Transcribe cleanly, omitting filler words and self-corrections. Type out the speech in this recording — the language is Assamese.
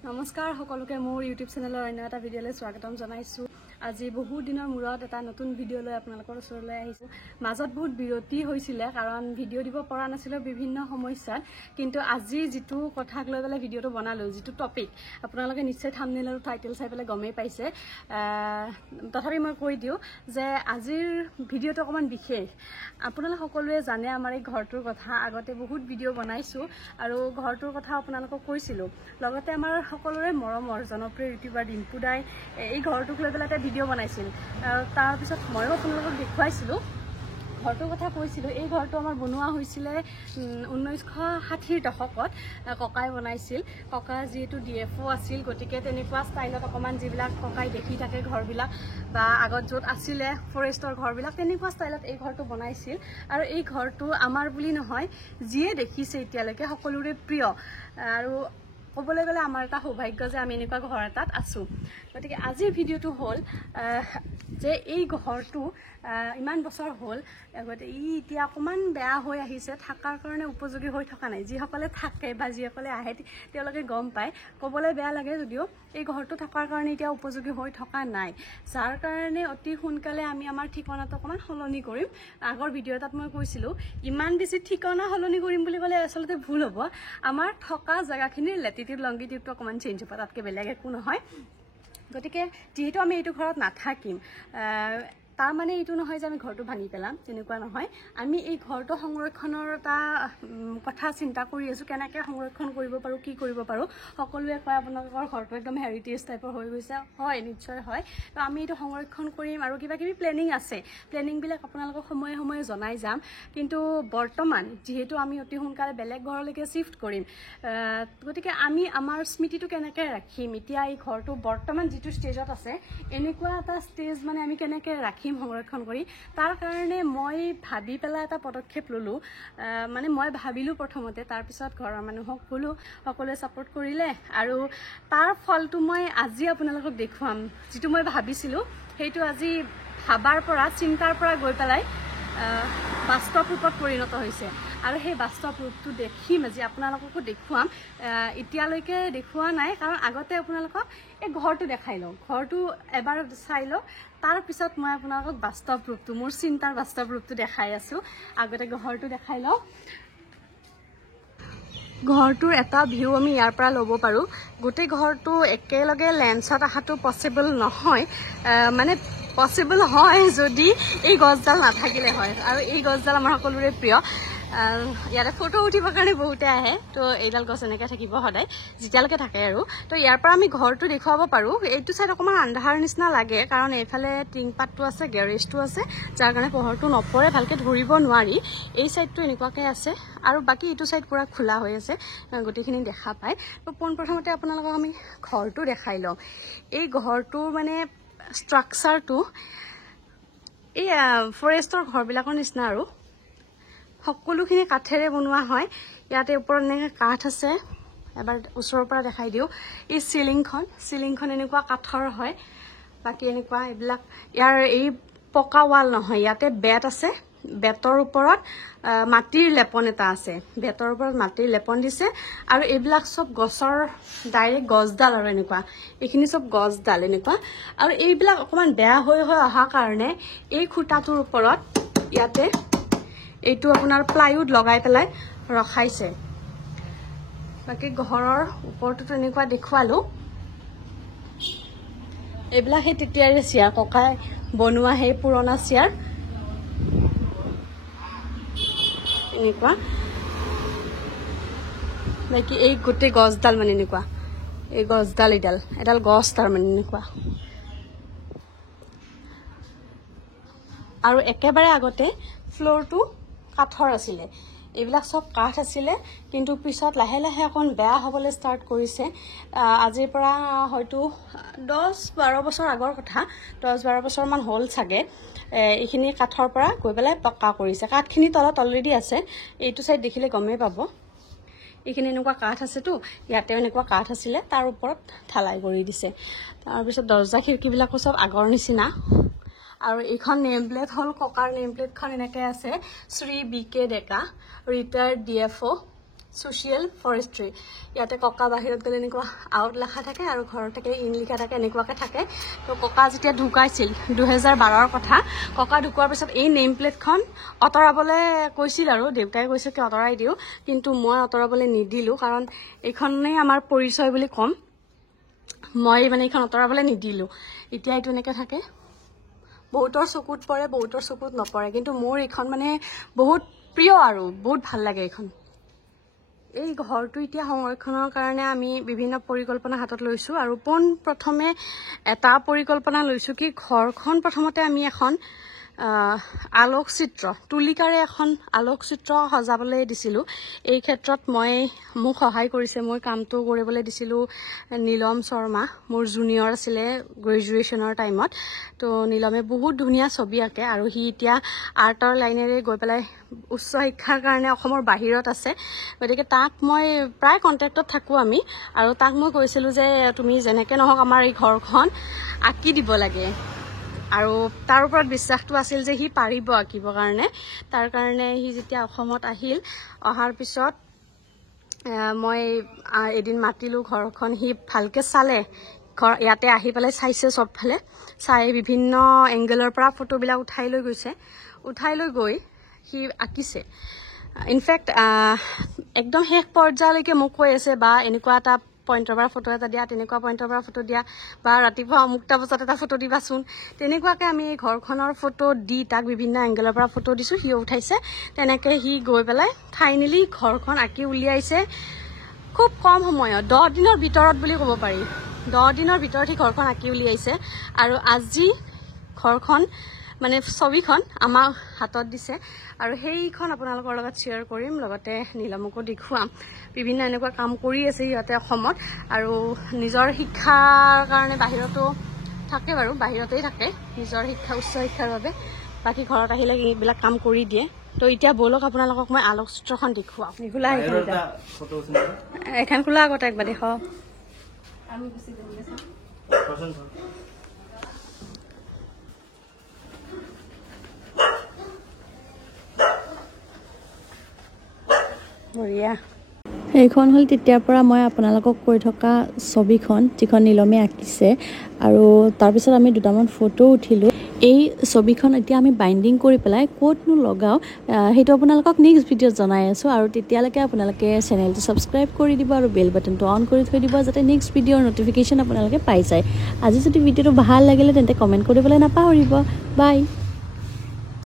নমস্কাৰ সকলোকে মোৰ ইউটিউব চেনেলৰ অন্য এটা ভিডিঅ'লৈ স্বাগতম জনাইছো। আজি বহুত দিনৰ মূৰত এটা নতুন ভিডিঅ' লৈ আপোনালোকৰ ওচৰলৈ আহিছো। মাজত বহুত বিৰতি হৈছিলে কাৰণ ভিডিঅ' দিব পৰা নাছিলো বিভিন্ন সমস্যাত, কিন্তু আজি যিটো কথাক লৈ পেলাই ভিডিঅ'টো বনালো, যিটো টপিক আপোনালোকে নিশ্চয় থাম্বনেইল আৰু টাইটেল চাই পেলাই গমেই পাইছে। তথাপি মই কৈ দিওঁ যে আজিৰ ভিডিঅ'টো অকণমান বিশেষ। আপোনালোক সকলোৱে জানে আমাৰ এই ঘৰটোৰ কথা, আগতে বহুত ভিডিঅ' বনাইছো আৰু ঘৰটোৰ কথা আপোনালোকক কৈছিলো। লগতে আমাৰ সকলোৰে মৰমৰ জনপ্ৰিয় ইউটিউবাৰ ডিম্পু দাই এই ঘৰটোক লৈ পেলাই এটা ভিডিঅ' বনাইছিল আৰু তাৰপিছত ময়ো আপোনালোকক দেখুৱাইছিলোঁ, ঘৰটোৰ কথা কৈছিলোঁ। এই ঘৰটো আমাৰ বনোৱা হৈছিলে 1960ৰ দশকত, ককাই বনাইছিল। ককা যিহেতু DFO আছিল, গতিকে তেনেকুৱা ষ্টাইলত অকণমান যিবিলাক ককাই দেখি থাকে ঘৰবিলাক বা আগত য'ত আছিলে ফৰেষ্টৰ ঘৰবিলাক, তেনেকুৱা ষ্টাইলত এই ঘৰটো বনাইছিল। আৰু এই ঘৰটো আমাৰ বুলি নহয়, যিয়ে দেখিছে এতিয়ালৈকে সকলোৰে প্ৰিয়। আৰু ক'বলৈ গ'লে আমাৰ এটা সৌভাগ্য যে আমি এনেকুৱা ঘৰ এটাত আছোঁ। গতিকে আজিৰ ভিডিঅ'টো হ'ল যে এই ঘৰটো ইমান বছৰ হ'ল, গতিকে এতিয়া অকণমান বেয়া হৈ আহিছে, থকাৰ কাৰণে উপযোগী হৈ থকা নাই। যিসকলে থাকে বা যিসকলে আহে তেওঁলোকে গম পায়। ক'বলৈ বেয়া লাগে যদিও এই ঘৰটো থকাৰ কাৰণে এতিয়া উপযোগী হৈ থকা নাই, যাৰ কাৰণে অতি সোনকালে আমি আমাৰ ঠিকনাটো অকণমান সলনি কৰিম। আগৰ ভিডিঅ' এটাত মই কৈছিলোঁ, ইমান বেছি ঠিকনা সলনি কৰিম বুলি ক'লে আচলতে ভুল হ'ব। আমাৰ থকা জেগাখিনিৰ লেটিটিউড লংগিটিউডটো অকণমান চেঞ্জ হ'ব, তাতকৈ বেলেগ একো নহয়। গতিকে যিহেতু আমি এইটো ঘৰত নাথাকিম, তাৰ মানে এইটো নহয় যে আমি ঘৰটো ভাঙি পেলাম, তেনেকুৱা নহয়। আমি এই ঘৰটো সংৰক্ষণৰ এটা কথা চিন্তা কৰি আছোঁ, কেনেকৈ সংৰক্ষণ কৰিব পাৰোঁ, কি কৰিব পাৰোঁ। সকলোৱে কয় আপোনালোকৰ ঘৰটো একদম হেৰিটেজ টাইপৰ হৈ গৈছে। হয়, নিশ্চয় হয়। তো আমি এইটো সংৰক্ষণ কৰিম আৰু কিবা কিবি প্লেনিং আছে। প্লেনিংবিলাক আপোনালোকক সময়ে সময়ে জনাই যাম। কিন্তু বৰ্তমান যিহেতু আমি অতি সোনকালে বেলেগ ঘৰলৈকে শ্বিফ্ট কৰিম, গতিকে আমি আমাৰ স্মৃতিটো কেনেকৈ ৰাখিম, এতিয়া এই ঘৰটো বৰ্তমান যিটো ষ্টেজত আছে, এনেকুৱা এটা ষ্টেজ মানে আমি কেনেকৈ ৰাখিম সংৰক্ষণ কৰি, তাৰ কাৰণে মই ভাবি পেলাই এটা পদক্ষেপ ল'লোঁ। মানে মই ভাবিলোঁ প্ৰথমতে, তাৰপিছত ঘৰৰ মানুহক ক'লোঁ, সকলোৱে ছাপোৰ্ট কৰিলে আৰু তাৰ ফলটো মই আজি আপোনালোকক দেখুৱাম। যিটো মই ভাবিছিলোঁ সেইটো আজি ভাবাৰ পৰা, চিন্তাৰ পৰা গৈ পেলাই বাস্তৱ ৰূপত পৰিণত হৈছে। আৰু সেই বাস্তৱ ৰূপটো দেখিম আজি, আপোনালোককো দেখুৱাম। এতিয়ালৈকে দেখুওৱা নাই, কাৰণ আগতে আপোনালোকক এই ঘৰটো দেখাই লওঁ, ঘৰটো এবাৰ চাই লওঁ, তাৰপিছত মই আপোনালোকক বাস্তৱ ৰূপটো, মোৰ চিন্তাৰ বাস্তৱ ৰূপটো দেখাই আছোঁ। আগতে ঘৰটো দেখাই লওঁ। ঘৰটোৰ এটা ভিউ আমি ইয়াৰ পৰা ল'ব পাৰোঁ। গোটেই ঘৰটো একেলগে লেন্সত অহাটো পচিবল নহয়, মানে পচিবল হয় যদি এই গছডাল নাথাকিলে হয়। আৰু এই গছডাল আমাৰ সকলোৰে প্ৰিয়। ইয়াতে ফটো উঠিবৰ কাৰণে বহুতে আহে, তো এইডাল গছ এনেকৈ থাকিব সদায়, যেতিয়ালৈকে থাকে আৰু। তো ইয়াৰ পৰা আমি ঘৰটো দেখুৱাব পাৰোঁ। এইটো চাইড অকণমান আন্ধাৰ নিচিনা লাগে, কাৰণ এইফালে টিংপাতটো আছে, গেৰেজটো আছে, যাৰ কাৰণে পোহৰটো নপৰে, ভালকৈ ধৰিব নোৱাৰি। এই চাইডটো এনেকুৱাকৈ আছে আৰু বাকী এইটো চাইড পূৰা খোলা হৈ আছে, গোটেইখিনি দেখা পায়। তো পোনপ্ৰথমতে আপোনালোকক আমি ঘৰটো দেখাই লওঁ। এই ঘৰটো মানে ষ্ট্ৰাকচাৰটো এই ফৰেষ্টৰ ঘৰবিলাকৰ নিচিনা আৰু। সকলোখিনি কাঠেৰে বনোৱা হয়। ইয়াতে ওপৰত এনেকৈ কাঠ আছে, এবাৰ ওচৰৰ পৰা দেখাই দিওঁ। এই চিলিংখন এনেকুৱা কাঠৰ হয়। বাকী এনেকুৱা এইবিলাক, ইয়াৰ এই পকা ৱাল নহয়, ইয়াতে বেট আছে। বেটৰ ওপৰত মাটিৰ লেপন এটা আছে, বেটৰ ওপৰত মাটিৰ লেপন দিছে। আৰু এইবিলাক চব গছৰ ডাইৰেক্ট গছডাল আৰু এনেকুৱা, এইখিনি চব গছডাল এনেকুৱা। আৰু এইবিলাক অকণমান বেয়া হৈ অহা কাৰণে এই খুঁটাটোৰ ওপৰত ইয়াতে এইটো আপোনাৰ প্লাইউড লগাই পেলাই ৰখাইছে। বাকী ঘৰৰ ওপৰটোতো এনেকুৱা দেখুৱালোঁ। এইবিলাক সেই তেতিয়াৰে চেয়াৰ, ককাই বনোৱা সেই পুৰণা চেয়াৰ এনেকুৱা। বাকী এই গোটেই গছডাল মানে এনেকুৱা, এই গছডাল এডাল গছ তাৰমানে এনেকুৱা। আৰু একেবাৰে আগতে ফ্ল'ৰটো কাঠৰ আছিলে, এইবিলাক চব কাঠ আছিলে, কিন্তু পিছত লাহে লাহে অকণ বেয়া হ'বলৈ ষ্টাৰ্ট কৰিছে। আজিৰ পৰা হয়তো 10-12 বছৰ আগৰ কথা, 10-12 বছৰমান হ'ল চাগে। এইখিনি কাঠৰ পৰা গৈ পেলাই পকা কৰিছে। কাঠখিনি তলত অলৰেডি আছে, এইটো চাইড দেখিলে গমেই পাব। এইখিনি এনেকুৱা কাঠ আছেতো, ইয়াতেও এনেকুৱা কাঠ আছিলে, তাৰ ওপৰত ঢালাই কৰি দিছে। তাৰপিছত দৰ্জা খিৰিকীবিলাকো চব আগৰ নিচিনা। আৰু এইখন নেম প্লেট হ'ল, ককাৰ নেম প্লেটখন এনেকৈ আছে, শ্ৰী BK ডেকা, ৰিটায়াৰ্ড DFO। Social forestry. ইয়াতে ককা বাহিৰত গ'লে এনেকুৱা আউট লেখা থাকে আৰু ঘৰত থাকে ইন লিখা থাকে, এনেকুৱাকৈ থাকে। তো ককা যেতিয়া ঢুকাইছিল 2012ৰ কথা, ককা ঢুকোৱাৰ পিছত এই নেম প্লেটখন আঁতৰাবলৈ কৈছিল আৰু দেউতাই কৈছে কি আঁতৰাই দিওঁ, কিন্তু মই আঁতৰাবলৈ নিদিলোঁ, কাৰণ এইখনেই আমাৰ পৰিচয় বুলি ক'ম। মই মানে এইখন আঁতৰাবলৈ নিদিলোঁ। এতিয়া এইটো এনেকৈ থাকে, বহুতৰ চকুত পৰে, বহুতৰ চকুত নপৰে, কিন্তু মোৰ এইখন মানে বহুত প্ৰিয় আৰু বহুত ভাল লাগে এইখন। এই ঘৰটো এতিয়া সংৰক্ষণৰ কাৰণে আমি বিভিন্ন পৰিকল্পনা হাতত লৈছোঁ, আৰু পোনপ্ৰথমে এটা পৰিকল্পনা লৈছোঁ কি ঘৰখন প্ৰথমতে আমি এখন আলোকচিত্ৰ তুলিকাৰে এখন আলোকচিত্ৰ সজাবলৈ দিছিলোঁ। এই ক্ষেত্ৰত মোক সহায় কৰিছে, মই কামটো কৰিবলৈ দিছিলোঁ নীলম শৰ্মা, মোৰ জুনিয়ৰ আছিলে গ্ৰেজুৱেশ্যনৰ টাইমত। তো নীলমে বহুত ধুনীয়া ছবি আঁকে, আৰু সি এতিয়া আৰ্টৰ লাইনেৰে গৈ পেলাই উচ্চ শিক্ষাৰ কাৰণে অসমৰ বাহিৰত আছে। গতিকে তাক মই প্ৰায় কণ্টেক্টত থাকোঁ আমি, আৰু তাক মই কৈছিলোঁ যে তুমি যেনেকৈ নহওক আমাৰ এই ঘৰখন আঁকি দিব লাগে, আৰু তাৰ ওপৰত বিশ্বাসটো আছিল যে সি পাৰিব আঁকিবৰ কাৰণে। তাৰ কাৰণে সি যেতিয়া অসমত অহাৰ পিছত মই এদিন মাতিলোঁ ঘৰখন, সি ভালকৈ চালে, ইয়াতে আহি পেলাই চাইছে, চবফালে চাই বিভিন্ন এংগেলৰ পৰা ফটোবিলাক উঠাই লৈ গৈছে, উঠাই লৈ গৈ সি আঁকিছে। ইনফেক্ট একদম শেষ পৰ্যায়লৈকে মোক কৈ আছে বা এনেকুৱা এটা পইণ্টৰ পৰা ফটো এটা দিয়া, তেনেকুৱা পইণ্টৰ পৰা ফটো দিয়া, বা ৰাতিপুৱা অমুকটা বজাত এটা ফটো দিবাচোন। তেনেকুৱাকৈ আমি এই ঘৰখনৰ ফটো দি তাক বিভিন্ন এংগেলৰ পৰা ফটো দিছোঁ, সিও উঠাইছে। তেনেকৈ সি গৈ পেলাই ফাইনেলি ঘৰখন আঁকি উলিয়াইছে খুব কম সময়ত, 10 দিনৰ ভিতৰত বুলি ক'ব পাৰি। 10 দিনৰ ভিতৰত সি ঘৰখন আঁকি উলিয়াইছে, আৰু আজি ঘৰখন মানে ছবিখন আমাক হাতত দিছে, আৰু সেইখন আপোনালোকৰ লগত শ্বেয়াৰ কৰিম, লগতে নীলমকো দেখুৱাম। বিভিন্ন এনেকুৱা কাম কৰি আছে সিহঁতে অসমত, আৰু নিজৰ শিক্ষাৰ কাৰণে বাহিৰতো থাকে বাৰু, বাহিৰতেই থাকে নিজৰ শিক্ষা, উচ্চ শিক্ষাৰ বাবে। বাকী ঘৰত আহিলে এইবিলাক কাম কৰি দিয়ে। তো এতিয়া ব'লক আপোনালোকক মই আলোকচিত্ৰখন দেখুৱাওঁ। এখন খোলা আগতে একবাৰ দেখুৱাওঁ। আমি গুচি যাম। বঢ়িয়া। এইখন হ'ল তেতিয়াৰ পৰা মই আপোনালোকক কৈ থকা ছবিখন, যিখন নীলমে আঁকিছে, আৰু তাৰপিছত আমি দুটামান ফটো উঠিলোঁ। এই ছবিখন এতিয়া আমি বাইণ্ডিং কৰি পেলাই ক'তনো লগাওঁ সেইটো আপোনালোকক নেক্সট ভিডিঅ'ত জনাই আছোঁ, আৰু তেতিয়ালৈকে আপোনালোকে চেনেলটো ছাবস্ক্ৰাইব কৰি দিব আৰু বেল বাটনটো অন কৰি থৈ দিব, যাতে নেক্সট ভিডিঅ'ৰ নটিফিকেশ্যন আপোনালোকে পাই যায়। আজি যদি ভিডিঅ'টো ভাল লাগিলে তেন্তে কমেণ্ট কৰিবলৈ নাপাহৰিব। বাই।